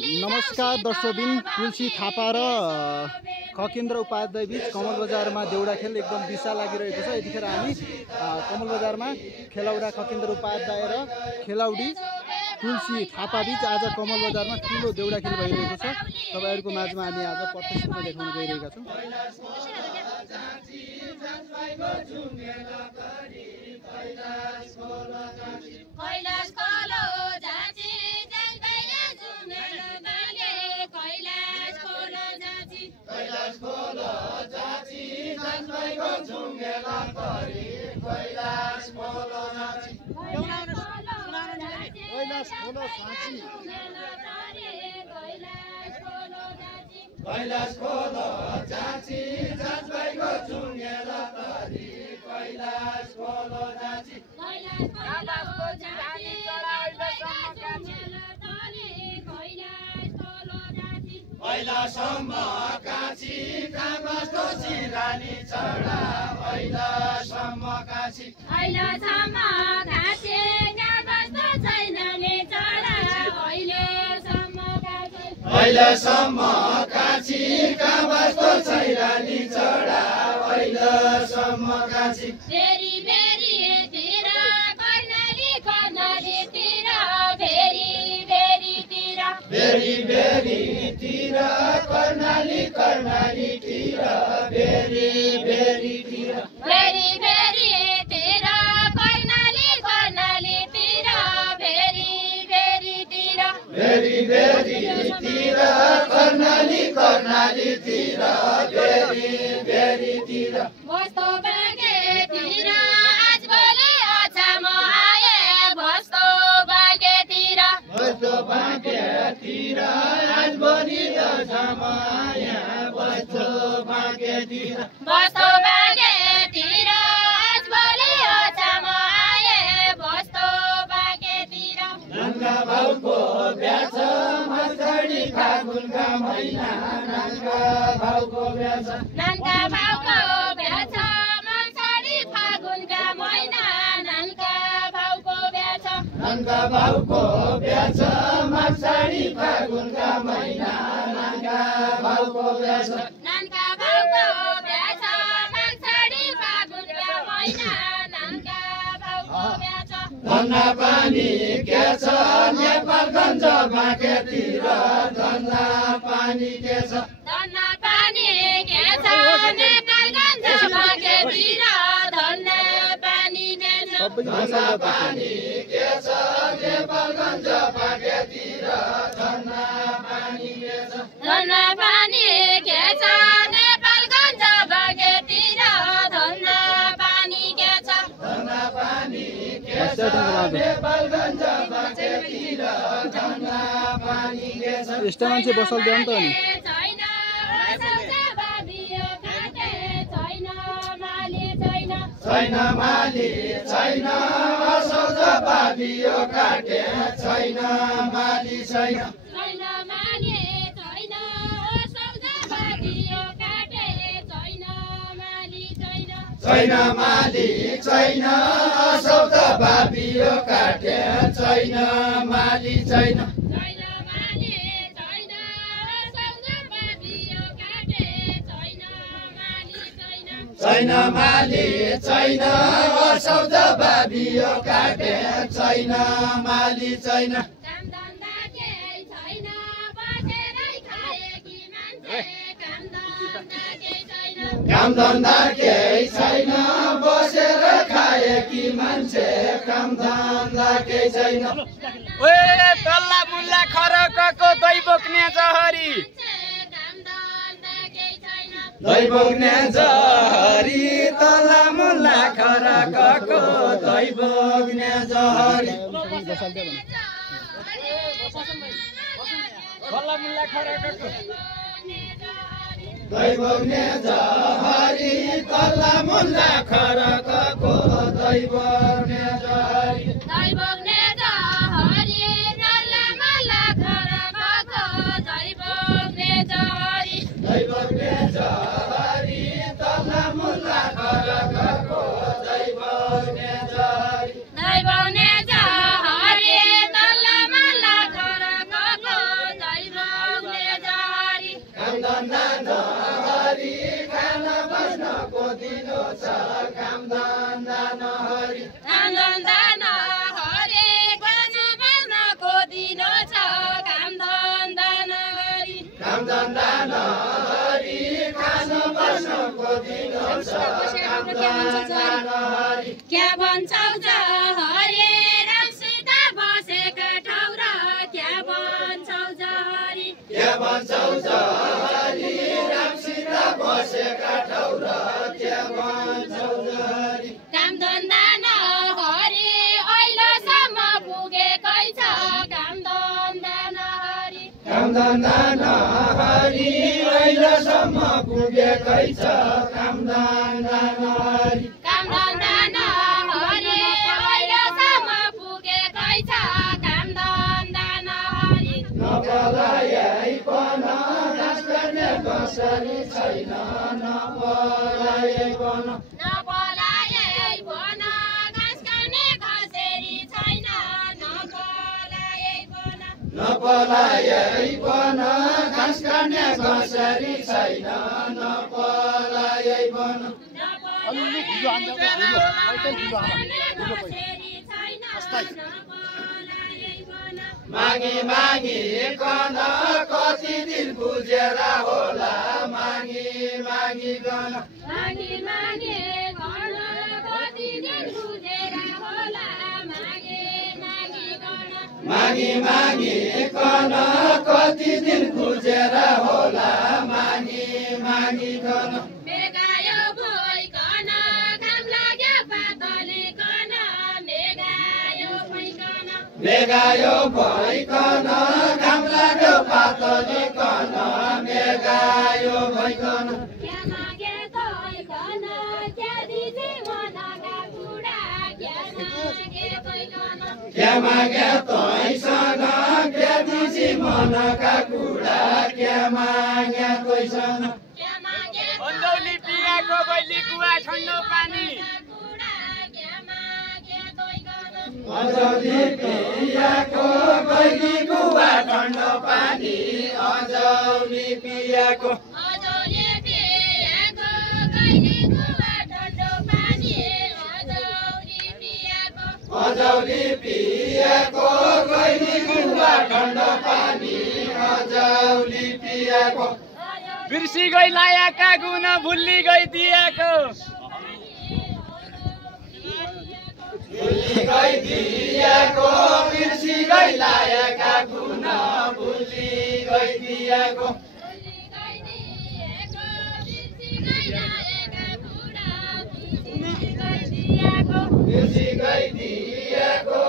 नमस्कार दर्शकबिन, तुलसी थापा र खकेन्द्र उपाध्याय बीच कमल बजारमा देउडा खेल एकदम दिशा लागिरहेको छ। यतिखेर हामी कमल बजारमा खेलौडा खकेन्द्र उपाध्याय र खेलाउडी तुलसी थापा बीच आज कमल बजारमा ठुलो देउडा खेल भइरहेको छ। तपाईहरुको माझमा हामी आज प्रत्यक्ष रूपमा देखाउन गइरहेका छौं। कैलाश खोलो जाची जाजबाईको झुङ्गेला तरी कैलाश खोलो जाची कैलाश खोलो जाची कैलाशसम्म काची कागजको सिरानी चढा कैलाशसम्म काची कैलाशसम्म काची कागजको छैनले चढा कैलाशसम्म काची कागजको छैनले चढा कैलाशसम्म काची फेरि फेरि तिर कर्णाली कर्णाली तिर फेरि फेरि तिर फेरि फेरि तिर कर्णाली कर्णाली तिर फेरि फेरि तिर फेरि फेरि तिर कर्णाली कर्णाली तिर फेरि फेरि तिर फेरि फेरि तिर कर्णाली कर्णाली तिर फेरि फेरि तिर बस्तो बागे तिर आज भोलि अछाम आए बस्तो बागे तिर बस्तो बागे तिर आज भोलि अछाम आए बस्तो बागे तिर बस्तो बागे तिर आज भोलि अछाम आए बस्तो बागे तिर नन्गा भाउको ब्याज मछडी फागुनका महिना नन्गा भाउको ब्याज नन्गा भाउको ब्याज मछडी फागुनका महिना नन्गा भाउको ब्याज नन्गा भाउको ब्याज मछडी फागुनका महिना नन्गा भाउको ब्याज नन्गा भाउको ब्याज मछडी फागुनका महिना नन्गा भाउको ब्याज धन्ना पानी के छ नेपालगञ्ज बाँकेतिर धन्ना पानी के छ धन्ना पानी के छ नेपालगञ्ज बाँकेतिर धन्ना पानी के छ धन्ना पानी के छ नेपालगञ्ज बाँकेतिर धन्ना पानी के छ धन्ना पानी के छ नेपालगञ्ज बाँकेतिर धन्ना पानी के छ धन्ना पानी के छ नेपालगञ्ज बाँकेतिर धन्ना पानी के छ यस्ता मान्छे बसल जान्छ नि छैन माली छैन असौज बाबियो काटे छैन माली छैन छैन माली छैन असौज बाबियो काटे छैन माली छैन छैन माली छैन असौज बाबियो काटे छैन माली छैन छैन माली छैन असौज बाबियो काटे छैन माली छैन काम धन्दा केही छैन बसेरै खाएकी मान्छे काम धन्दा केही छैन काम धन्दा केही छैन बसेर खाएकी मान्छे काम धन्दा केही छैन ओए तल्ला मुल्ला खरकको दही बोक्ने जहरी दही बोक्ने जहरी तल्ला मुल्ला खरकको दही बोक्ने जहरी तल्ला मुल्ला खरकको दही बोक्ने जहरी तल्ला मुल्ला खरकको दही बोक्ने जहरी दही बोक्ने जहरी तल्ला मुल्ला खरकको दही बोक्ने जहरी दही बोक्ने जहरी तल्ला मुल्ला खरकको दही बोक्ने जहरी दही बोक्ने जहरी तल्ला मुल्ला खरकको दही बस्नुको दिन हुन्छ क्या भन्छौ जहरी रामसित बसेका ठाउँ र क्या भन्छौ जहरी क्या भन्छौ जहरी रामसित बसेका ठाउँ र क्या भन्छौ जहरी काम धन्दा नहरी अहिलेसम्म पुगेकै छ काम धन्दा नहरी काम धन्दा नहरी अहिलेसम्म पुगेकै छ काम धन्दा नहरी काम धन्दा नहरी अहिलेसम्म पुगेकै छ काम धन्दा नहरी नपलाइकन घाँस काट्ने कसरी छैन नपलाइकन नपलाइकन घाँस काट्ने कसरी छैन नपलाइकन नपलाइकन घाँस काट्ने कसरी छैन नपलाइकन मागी मागिकन कति दिन बुझेर होला मागी मागिकन मागी मागिकन कति दिन बुझेर होला मागी मागिकन मागी मागिकन कति दिन बुझेर होला मागी मागिकन मेघायो भइकन घाम लाग्यो पातलिकन मेघायो भइकन मेघायो भइकन घाम लाग्यो पातलिकन मेघायो भइकन क्या मागे तइकन क्या दिजे मनका कुरा क्या मागे तइकन क्या मागे तैसँग क्या दिसी मनका कुरा क्या मागे तैसँग क्या मागे अन्जौली पियाको बैली कुवा ठन्डो पानी कुरा क्या मागे तइकन अजौली पियाको बैली कुवा ठन्डो पानी अजौली पियाको अजौली पियाको कहिले कुवा ठन्डो पानी अजौली पियाको अजौली पियाको बैली कुवा ठन्डो पानी अजौली पियाको बिर्सी गई लायाका गुण भुल्ली गई दियाको भुली गई दियाको बिर्सी गई लायका गुण भुली गई दियाको बिर्सी गई दियाको